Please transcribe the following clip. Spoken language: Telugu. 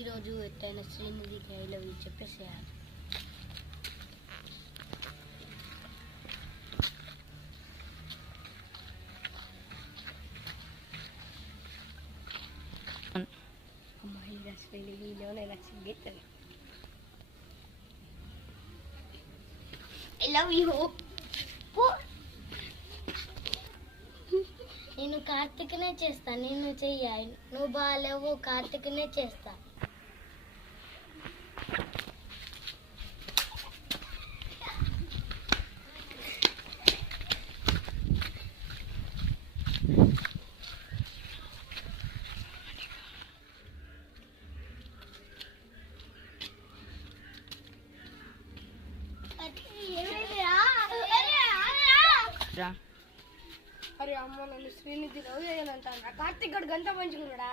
ఈరోజు ఎట్టయినా శ్రీనిధికి ఐ లవ్ యూ చెప్పేసేయాలి. అమ్మాయి శ్రీనిధిలోనే నాకు సిగ్గెత్తది. I love you. నేను కార్తిక్నే చేస్తా, నేను చెయ్య. నువ్వు బాగాలేవు, కార్తిక్నే చేస్తా. అరే అమ్మ, నన్ను శ్రీనిధి లవ్ చేయాలంటాను. కార్తిక్ గడు గంట మంచిగా ఉన్నాడా?